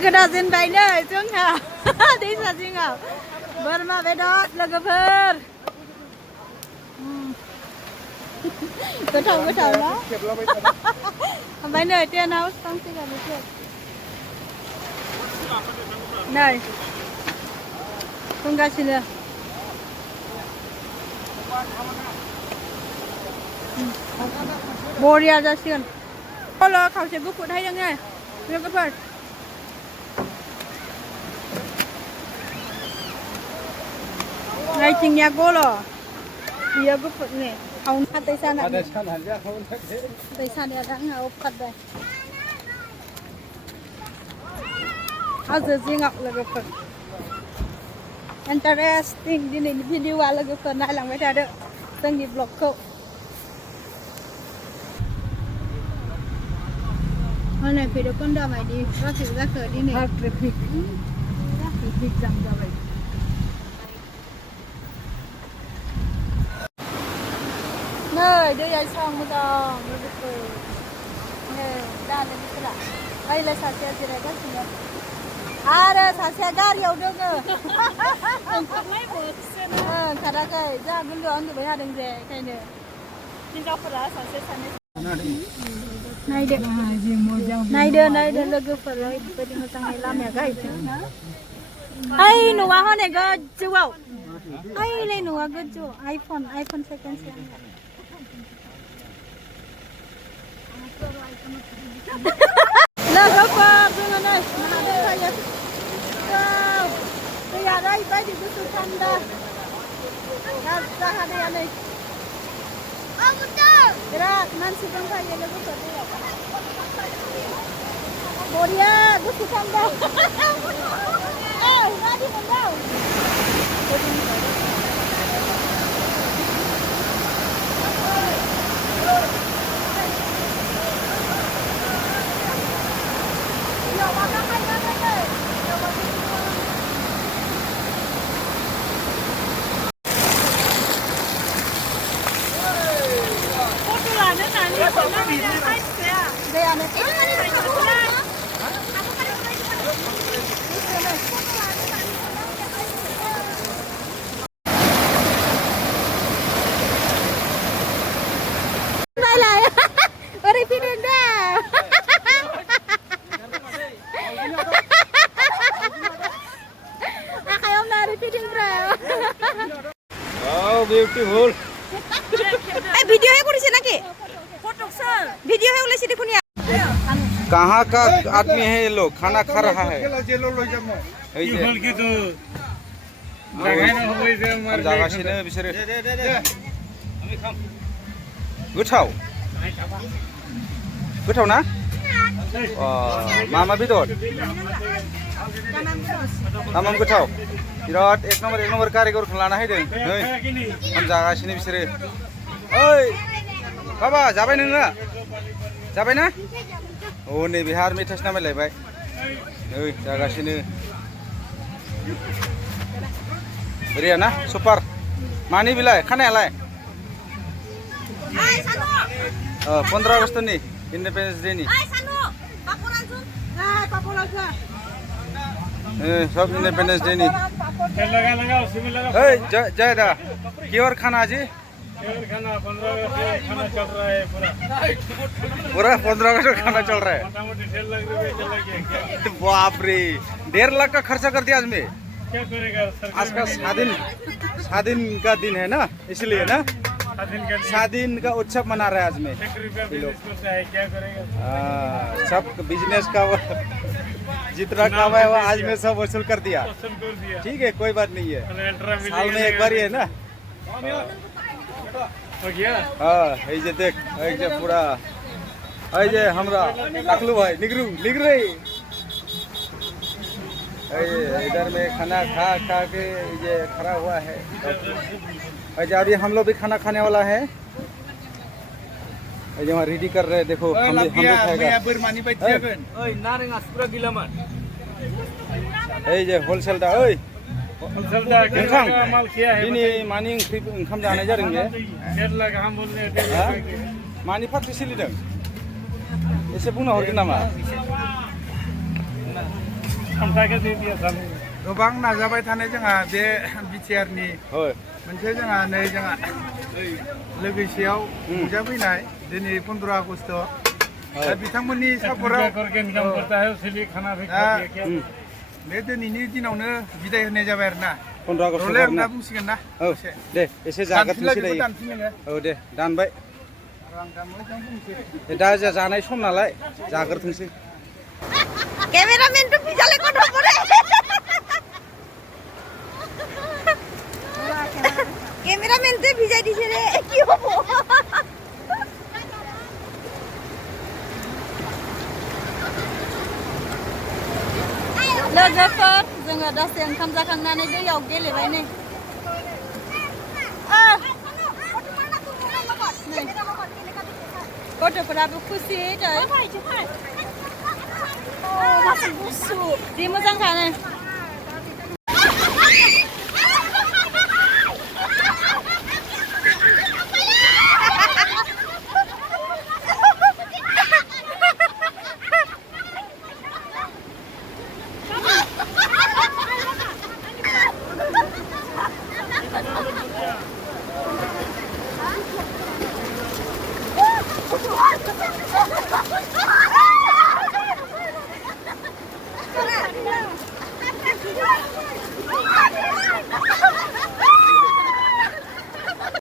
गोदाजेनबायनो जोंहा दैसा जिङाव बोरमा बेदर लोगोफोर गोथाव गोथाव ना ओमफ्राय नै टेनाव थांसिगोन एसे नै संगासिनो बरिया जासिगोन कल खावसे गुफुर हायदों नै लोगोफोर राइथिंनिया गल' बियो गुफुरनि खावनो हाथाय सानानै दै सानाया दा आंहा अफखारबाय हाजो जिङाव लोगोफोर इन्टारेस्टिं दिनैनि भिडिअ'आ लोगोफोर नायलांबाय थादो जोंनि ब्लगखौ हनै भैरबकुन्द बायदि ट्राफिक जाखो दिनै ट्रेफिक जाम जाबाय नै दैया एसां मोजां लोगोफोर नै दा लोगोफोरा ओइलाय सासेया जिरायगासिनो आरो सासेया गारियाव दोङो ओंखाराखै जोंहा गुन्दुआव उन्दुबाय थादों जे ओंखायनो हिनजावफोरा सासे सानै नायदो नायदो लोगोफोर ओरैबायदि मोजाङै लामाया गायदों ओइ न'आ हनै गोजौआव ओइलाय न'आ गोजौआव आइफन सेकेन्ड लोगोफोर जोङो नै माहाजोन फैयो दैया ओरैबायदि गुसु थान्दा जाहा दैया नै बिराद मानसि दंफायो लोगोफोर दैयाव बरिया गुसु थान्दा मादि मोनदों beautiful. वीडियो है कुछ ना कि फोटो सर वीडियो है उले सिटी खुनिया कहाँ का आदमी है ये लोग खाना खा रहा है जागासिनो बिसोरो गोथाव ना मा बेदर तामाम गोथाव बिराद एक नम्बर कारिगर लाना फैदों नै जागासिनो बिसोरो ओइ बाबा जाबाय नोङो जाबाय ना अ नै बेहा आरो मेथाइसो नामायलायबाय नै जागासिनो बरिया ना सुपार मानि बिलाय खानायालाय 15 आगस्तनि इंडिपेंडेंस डे नि सब इंडिपेंडेंस डे नि जय दा क्योर खाना जी खाना 15 अगस्त खाना चल रहा है पूरा 15 अगस्त खाना चल रहा है मोटामोटी 1.5 लाख रुपए चला गया बाप रे 1.5 लाख का खर्चा कर दिया आज में क्या करेगा आज का स्वाधीन का दिन है ना इसलिए ना स्वाधीन का उत्सव मना रहे हैं आज में क्या करेगा सब बिजनेस का जितना काम है वो आज में सब वसूल कर दिया ठीक है कोई बात नहीं है साल में एक बार ही है ना हाँ ये देख ये पूरा ये हमरा टकलू भाई निगरू इधर में खाना खा के ये खड़ा हुआ है अभी हम लोग भी खाना खाने वाला है वहाँ रेडी कर रहे हैं देखो हम भी खाएगा ये होलसेल दा दिनै मानि ओंखाम जानाय जादों बे मानि फार्टि सोलिदों एसे बुंना हरगोन नामा समझा के दे दिया सामने गोबां नाजाबाय थानाय जोंहा बे बिटिआरनि হয় मोनसे जोंहा नै जोंहा लोगोसेयाव नुजाफैनाय दिनै 15 आगस्ट दा बिथांमोननि सापर्टआव करके इनकम करता है उसलिए खाना भी खा दिया क्या बे दिनैनि दिनावनो बिदाय होनाय जाबाय आरो ना 15 आगस्ट रले होनना बुंसिगोन ना औ दे एसे जाग्रोथोंसै दायो दानफिन नोङो औ दे दानबाय आं दा मोजां बुंसै दा जानाय सम नालाय जाग्रोथोंसै ক্যামেরাম্যান তো পিছালে কথা পড়ে ক্যামেরাম্যান তে ভিজাই দিছে রে কি হবো लोगोफोर जोङो दसे ओंखाम जाखांनानै दैयाव गेलेबाय नै गथ'फोराबो खुसि दै गुसु जि मोजां थानो